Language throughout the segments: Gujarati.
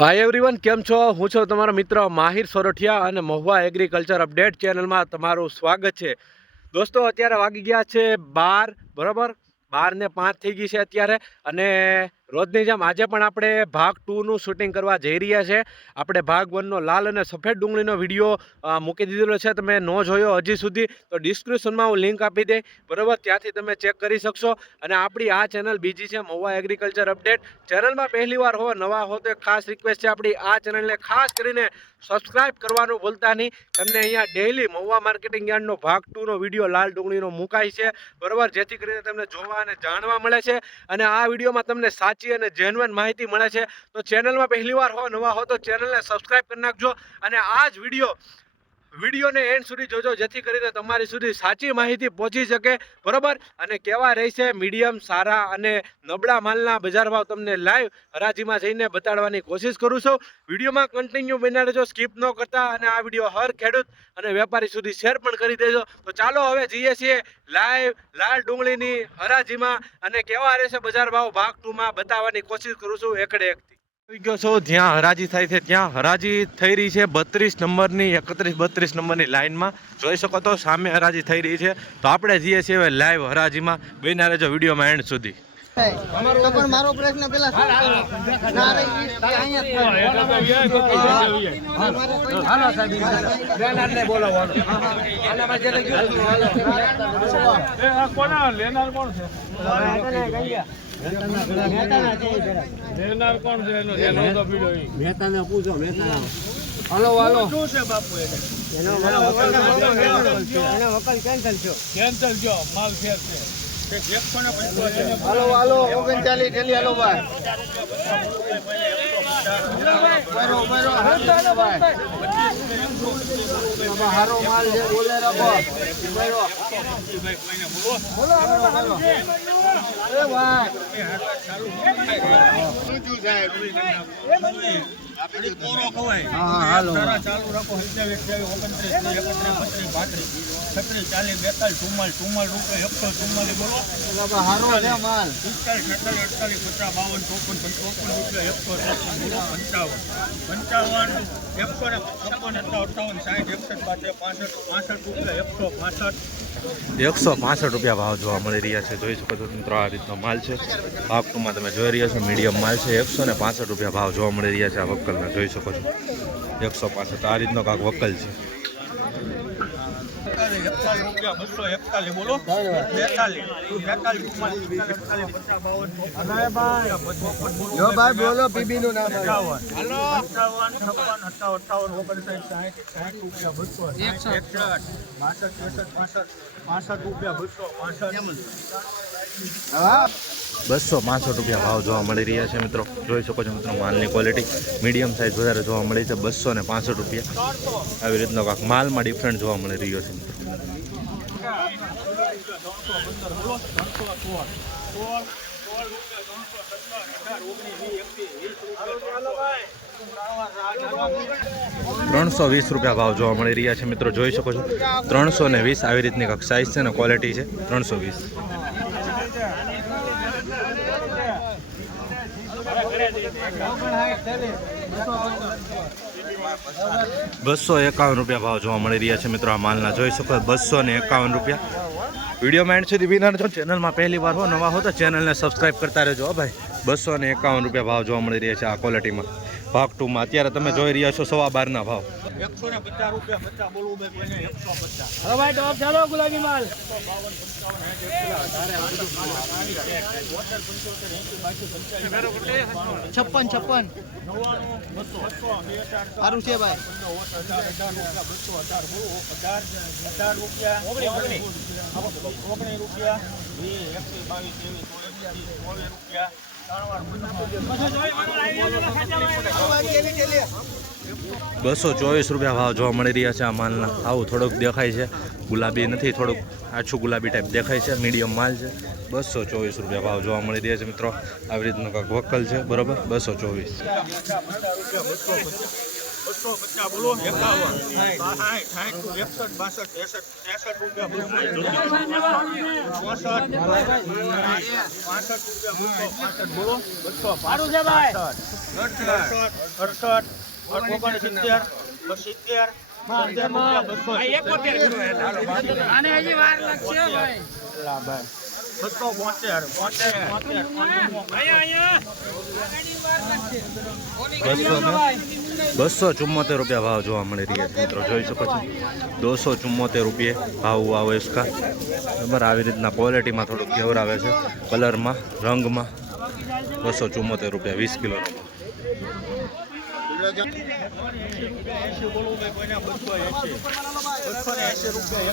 હાય એવરીવન, કેમ છો? હું છું તમારો મિત્ર માહિર સોરઠિયા અને મહુવા એગ્રીકલ્ચર અપડેટ ચેનલમાં તમારું સ્વાગત છે. દોસ્તો, અત્યારે વાગી ગયા છે 12, બરાબર? 12:05 થઈ ગઈ છે અત્યારે. અને રોજની જેમ આજે પણ આપણે ભાગ 2નું શૂટિંગ કરવા જઈ રહ્યા છે. આપણે ભાગ 1નો લાલ અને સફેદ ડુંગળીનો વિડીયો મૂકી દીધેલો છે. તમે ન જોયો હજી સુધી તો ડિસ્ક્રિપ્શનમાં હું લિંક આપી દઈ, બરાબર? ત્યાંથી તમે ચેક કરી શકશો. અને આપણી આ ચેનલ બીજી છે, મહુવા એગ્રીકલ્ચર અપડેટ. ચેનલમાં પહેલી વાર હો, નવા હો, તો એક ખાસ રિક્વેસ્ટ છે, આપણી આ ચેનલને ખાસ કરીને સબસ્ક્રાઇબ કરવાનું ભૂલતા નહીં. તમને અહીંયા ડેઈલી મહુવા માર્કેટિંગ યાર્ડનો ભાગ 2નો વિડીયો લાલ ડુંગળીનો મુકાય છે, બરાબર? જેથી કરીને તમને જોવા અને જાણવા મળે છે. અને આ વિડીયોમાં તમને સાચી અને જેન્યુઇન માહિતી મળે છે. તો ચેનલમાં પહેલી વાર હો, નવા હો, તો ચેનલને સબસ્ક્રાઇબ કરી નાખજો. અને આ જ વિડીયોને એન્ડ સુધી જોજો, જેથી કરીને તમારી સુધી સાચી માહિતી પહોંચી શકે, બરાબર? અને કેવા રહેશે મીડિયમ, સારા અને નબળા માલના બજાર ભાવ તમને લાઈવ હરાજીમાં જઈને બતાડવાની કોશિશ કરું છું. વિડીયોમાં કન્ટિન્યુ બન્યા રહેજો, સ્કીપ ન કરતા. અને આ વિડીયો હર ખેડૂત અને વેપારી સુધી શેર પણ કરી દેજો. તો ચાલો હવે જઈએ છીએ લાઈવ લાલ ડુંગળીની હરાજીમાં, અને કેવા રહેશે બજાર ભાવ ભાગ 2માં બતાવવાની કોશિશ કરું છું એકડે એકથી. ગયો છો જ્યાં હરાજી થાય છે, ત્યાં હરાજી થઈ રહી છે 32 નંબરની, 31-32 નંબરની લાઇનમાં. જોઈ શકો તો સામે હરાજી થઈ રહી છે. તો આપણે જઈએ છીએ હવે લાઈવ હરાજીમાં. બન્યા રહેજો વિડીયોમાં એન્ડ સુધી. મારો પ્રશ્ન પેલા લેનાર કોણ છે? મહેતાને પૂછો. મહેતા હલો હાલો શું છે બાપુ? એનો વકલ કેન્સલ થયો. કેન્સલ જો માલ ફેર છે. હાલો હાલો 39 ઠેલી હાલો ભાઈ. હારો માલ છે, બોલે રાખો. ચાલુ રાખો. 27, 28, 29, 30, 32, 44, 45, 46, 47, 144 બોલો. હારો છે માલ. 45, 48, 49, 50, 52, 54, 55, 55, 155, 165 રૂપિયા ભાવ જોવા મળી રહ્યા છે. જોઈ શકો છો મિત્રો, આ રીતનો માલ છે. ભાગ 2માં તમે જોઈ રહ્યા છો મીડિયમ માલ છે. 165 રૂપિયા ભાવ જોવા મળી રહ્યા છે આ વક્કલના. જોઈ શકો છો 165. આ રીતનો કાંક વક્કલ છે. 41 રૂપિયા 241 બોલો. 42, જો ભાઈ બોલો, પીબી નું નામ. 55, 58, 59, 60 રૂપિયા 265 રૂપિયા ભાવ જોવા મળી રહ્યા છે મિત્રો. જોઈ શકો છો મિત્રો, માલની ક્વોલિટી મીડિયમ સાઇઝ વધારે જોવા મળી છે. 265 રૂપિયા. આવી રીતનો કાંક માલમાં ડિફરન્ટ જોવા મળી રહ્યો છે મિત્રો. 320 રૂપિયા ભાવ જોવા મળી રહ્યા છે મિત્રો. જોઈ શકો છો 320. આવી રીતની કાંક સાઇઝ છે ને ક્વોલિટી છે. 320. 251 રૂપિયા ભાવ જોવા મળી રહ્યા છે મિત્રો આ માલના. જોઈ શકો 251 રૂપિયા. વિડીયોમાં એન્ડ સુધી બિના જો ચેનલમાં પહેલી વાર હો, નવા હો, તો ચેનલને સબસ્ક્રાઇબ કરતા રહેજો ભાઈ. 251 રૂપિયા ભાવ જોવા મળી રહ્યા છે આ ક્વોલિટીમાં ભાગ 2માં. અત્યારે તમે જોઈ રહ્યા છો 12.5 ભાવ. 150 રૂપિયા 50 બોલવું બે કોઈને 150. હવે ભાઈ ટોપ ચાલો ગુલાબી માલ. 56 સારું છે ભાઈ. 18 રૂપિયા 19 રૂપિયા 224 રૂપિયા ભાવ જોવા મળી રહ્યા છે આ માલના. આવું થોડુંક દેખાય છે, ગુલાબી નથી, થોડુંક આછું ગુલાબી ટાઈપ દેખાય છે. મીડિયમ માલ છે. 224 રૂપિયા ભાવ જોવા મળી રહ્યા છે મિત્રો. આવી રીતનું કાંક વકલ છે, બરોબર. 224. 250 બોલો 51 60 61 62 63 રૂપિયા 65 બોલો 274 रुपया भाव જોવા મળી રહ્યા છે મિત્રો, જોઈ શકો છો 274 રૂપિયે ભાવ हुआ है इसका। બરાબર, આવી રીતના ક્વોલિટીમાં થોડુંક ઘેવર આવે છે, કલરમાં, રંગમાં। 274 રૂપિયા 20 કિલોનો ભાવ। 280 બોલો ભાઈ કોઈને 280 રૂપિયા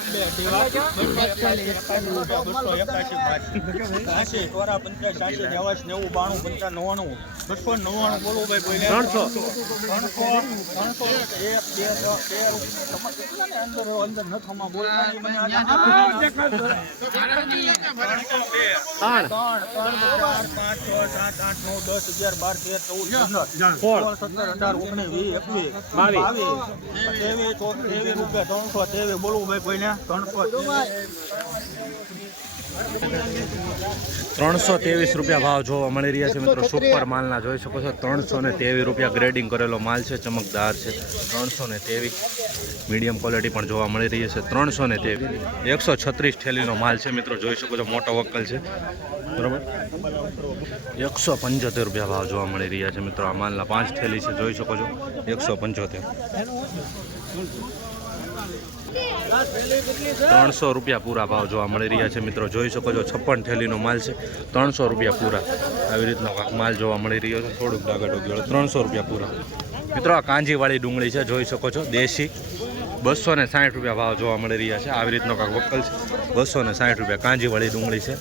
299 બોલો ભાઈ કોઈને 300 અંદર નખમાં બોલતા બોલવું ભાઈ કોઈને 323 રૂપિયા ભાવ જોવા મળી રહ્યા છે મિત્રો, સુપર માલના જોઈ શકો છો। 323 રૂપિયા ગ્રેડિંગ કરેલો માલ છે, ચમકદાર છે। 323 મીડિયમ ક્વોલિટી પણ જોવા મળી રહી છે। 323 136 થેલીનો માલ છે મિત્રો, જોઈ શકો છો, મોટો વક્કલ છે, બરાબર। 175 રૂપિયા ભાવ જોવા મળી રહ્યા છે મિત્રો, આ માલના 5 થેલી છે, જોઈ શકો છો, 175। 300 રૂપિયા પૂરા ભાવ જોવા મળી રહ્યા છે મિત્રો, જોઈ શકો છો, 56 થેલીનો માલ છે, 300 રૂપિયા પૂરા। આવી રીતનો માલ જોવા મળી રહ્યો છે, થોડુંક ડાગાડોગીવાળો, 300 રૂપિયા પૂરા મિત્રો। આ કાંજીવાળી ડુંગળી છે, જોઈ શકો છો, દેશી, 260 રૂપિયા ભાવ જોવા મળી રહ્યા છે। આવી રીતનો કાંક વક્કલ છે, 260 રૂપિયા કાંજીવાળી ડુંગળી છે,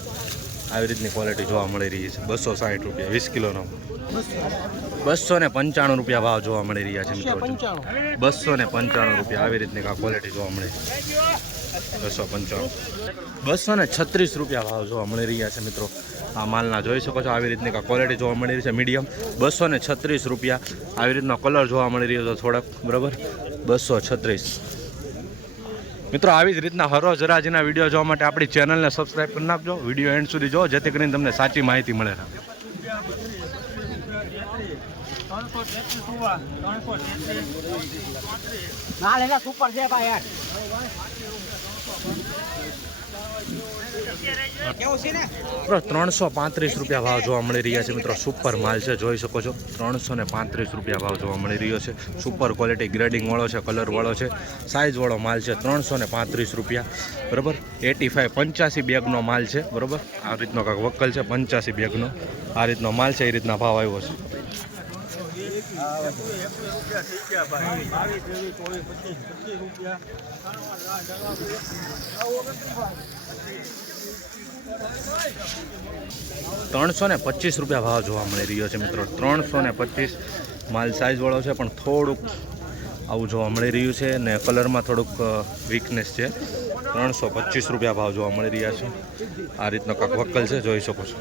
આવી રીતની ક્વોલિટી જોવા મળી રહી છે, 260 રૂપિયા 20 કિલોનો। 295 રૂપિયા ભાવ જોવા મળી રહ્યા છે મિત્રો, 295 રૂપિયા આવી રીતની કાંક ક્વોલિટી જોવા મળી છે, 295। 236 રૂપિયા ભાવ જોવા મળી રહ્યા છે મિત્રો, આ માલના જોઈ શકો છો, આવી રીતની કાંક ક્વોલિટી જોવા મળી રહી છે, મીડિયમ। 236 રૂપિયા આવી રીતનો કલર જોવા મળી રહ્યો છે થોડાક, બરાબર, 236 મિત્રો। આવી જ રીતના હરોજ હરાજીના વિડીયો જોવા માટે આપણી ચેનલને સબસ્ક્રાઈબ કરી નાખજો, વિડીયો એન્ડ સુધી જો, જેથી કરીને તમને સાચી માહિતી મળે। 335 રૂપિયા ભાવ જોવા મળી રહ્યા છે મિત્રો, સુપર માલ છે, જોઈ શકો છો, 335 રૂપિયા ભાવ જોવા મળી રહ્યો છે, સુપર ક્વોલિટી ગ્રેડિંગ વાળો છે, કલર વાળો છે, સાઇઝ વાળો માલ છે, 335 રૂપિયા, બરાબર। 85 બેગનો માલ છે, બરાબર, આ રીતનો કાંક વક્કલ છે, 85 બેગનો આ રીતનો માલ છે, એ રીતના ભાવ આવ્યો છે। 325 રૂપિયા ભાવ જોવા મળી રહ્યો છે મિત્રો, 325 માલ સાઇઝ વાળો છે, પણ થોડુંક આવું જોવા મળી રહ્યું છે ને કલરમાં થોડુંક વીકનેસ છે। 325 રૂપિયા ભાવ જોવા મળી રહ્યા છે, આ રીતનો કાંક વક્કલ છે, જોઈ શકો છો।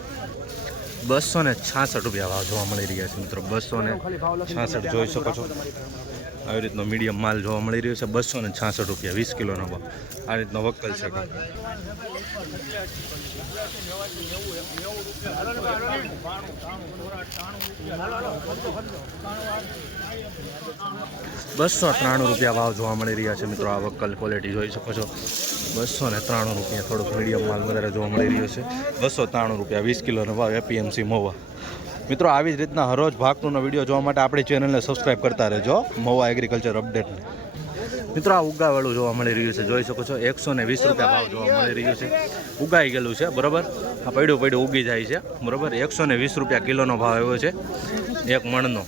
266 રૂપિયા ભાવ જોવા મળી રહ્યા છે મિત્રો, 266 જોઈ શકો છો, આવી રીતનો મીડિયમ માલ જોવા મળી રહ્યો છે, 266 રૂપિયા 20 કિલોનો ભાવ, આ રીતનો વક્કલ છે। 293 રૂપિયા ભાવ જોવા મળી રહ્યા છે મિત્રો, આ વક્કલ ક્વોલિટી જોઈ શકો છો, 293 રૂપિયા, થોડુંક મીડિયમ માલ વધારે જોવા મળી રહ્યો છે, 293 રૂપિયા 20 કિલોનો ભાવ, એપીએમસી મહુવા। મિત્રો આવી જ રીતના હરોજ ભાગનો વિડીયો જોવા માટે આપણી ચેનલને સબસ્ક્રાઈબ કરતા રહેજો, મહુવા એગ્રીકલ્ચર અપડેટને। મિત્રો આ ઉગાવાળું જોવા મળી રહ્યું છે, જોઈ શકો છો, 120 રૂપિયા ભાવ જોવા મળી રહ્યું છે, ઉગાઈ ગયેલું છે, બરાબર, આ પડ્યું ઉગી જાય છે, બરાબર। 120 રૂપિયા કિલોનો ભાવ આવ્યો છે, એક મણનો,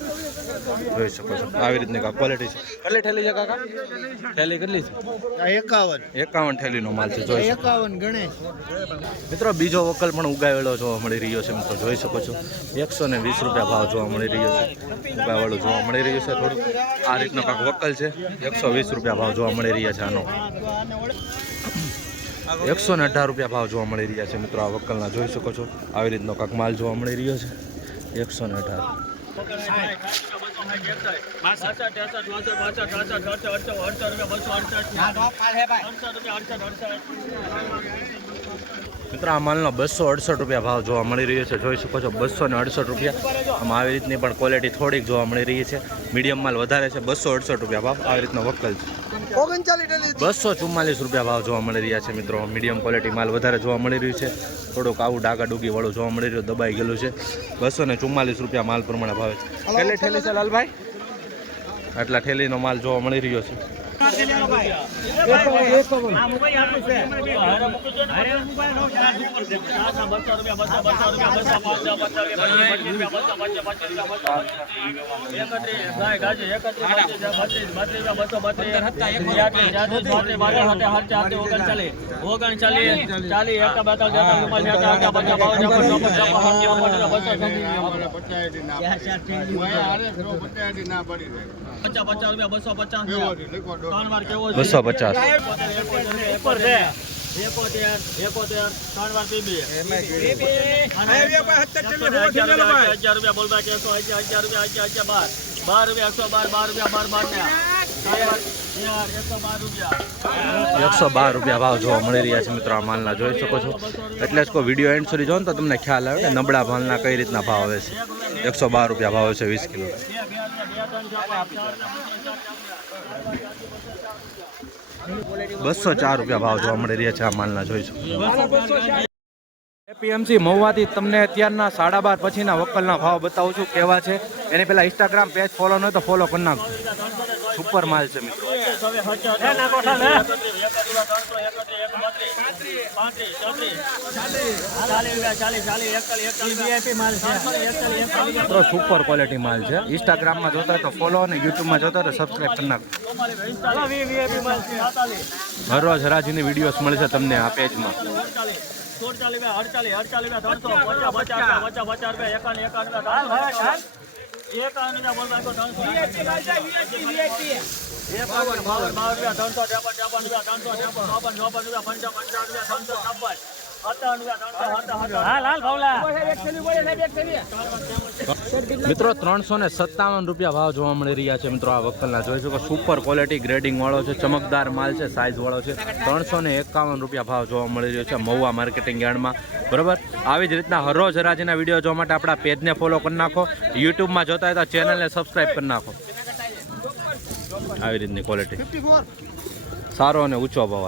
જોઈ શકો છો, આવી રીતની ક્વોલિટી છે। કેટલી થેલી છે કાકા? થેલી કેટલી છે? 51 થેલીનો માલ છે, જોઈ 51 ગણેશ મિત્રો। બીજો વકલ પણ ઉગાવેલો જોવા મળી રહ્યો છે મિત્રો, જોઈ શકો છો, 120 રૂપિયા ભાવ જોવા મળી રહ્યો છે, ઉગાવેલો જોવા મળી રહ્યો છે, થોડુંક આ રીતનો કાંક વકલ છે, 120 રૂપિયા ભાવ જોવા મળી રહ્યા છે આનો। 118 રૂપિયા ભાવ જોવા મળી રહ્યા છે મિત્રો, આ વકલના જોઈ શકો છો, આવી રીતનો કાંક માલ જોવા મળી રહ્યો છે, 118। મિત્રો આ માલનો 268 રૂપિયા ભાવ જોવા મળી રહ્યો છે. જોઈ શકો છો 268 રૂપિયા. આમાં આવી રીતની પણ ક્વોલિટી થોડીક જોવા મળી રહી છે. મીડિયમ માલ વધારે છે. 268 રૂપિયા ભાવ આવી રીતનો વક્કલ છે. 244 રૂપિયા ભાવ જોવા મળી રહ્યા છે મિત્રો. મીડિયમ ક્વોલિટી માલ વધારે જોવા મળી રહ્યું છે. થોડુંક આવું ડાગા ડૂગી વાળું જોવા મળી રહ્યું, દબાઈ ગયેલું છે. 244 રૂપિયા માલ પ્રમાણે ભાવે છે. કેટલી ઠેલી છે લાલભાઈ? આટલા ઠેલીનો માલ જોવા મળી રહ્યો છે. રૂપિયા ભાવ જોવા મળી રહ્યા છે મિત્રો. આ માલના જોઈ શકો છો. એટલે જ કોઈ વિડીયો એન્ડ સુધી જો ને તો તમને ખ્યાલ આવે કે નબળા માલના કઈ રીતના ભાવ આવે છે. 112 રૂપિયા ભાવ છે 20 કિલો. 204 રૂપિયા ભાવ જોવા મળી રહ્યા છે આ માલના જોઈ શકો. એપીએમસી મહુવાથી તમને અત્યારના 12:30 પછીના વક્કલના ભાવ બતાવું છું કેવા છે. એની પહેલા ઇન્સ્ટાગ્રામ પેજ ફોલો ન હોય તો ફોલો કરી નાખજો. સુપર માલ છે મિત્રો. મિત્રો સુપર ક્વોલિટી માલ છે. ઇન્સ્ટાગ્રામમાં જોતા હોય તો ફોલો અને યુટ્યુબમાં જોતા હોય તો સબસ્ક્રાઈબ કરી નાખજો. હરરોજ હરાજીની વિડીયોઝ મળશે તમને આ પેજમાં. 357 રૂપિયા ભાવ જોવા મળી રહ્યા છે મિત્રો. આ વક્કલના જોઈ શકો. સુપર ક્વોલિટી ગ્રેડિંગ વાળો છે. ચમકદાર માલ છે. સાઇઝ વાળો છે. 351 રૂપિયા ભાવ જોવા મળી રહ્યો છે મહુવા માર્કેટિંગ યાર્ડમાં. બરોબર. આવી જ રીતના હરરોજ હરાજીના વિડીયો જોવા માટે આપણા પેજને ફોલો કરી નાખો. યુટ્યુબમાં જોતા હોય તો ચેનલને સબસ્ક્રાઈબ કરી નાખો. આવી રીતની ક્વોલિટી સારો અને ઊંચો ભાવ.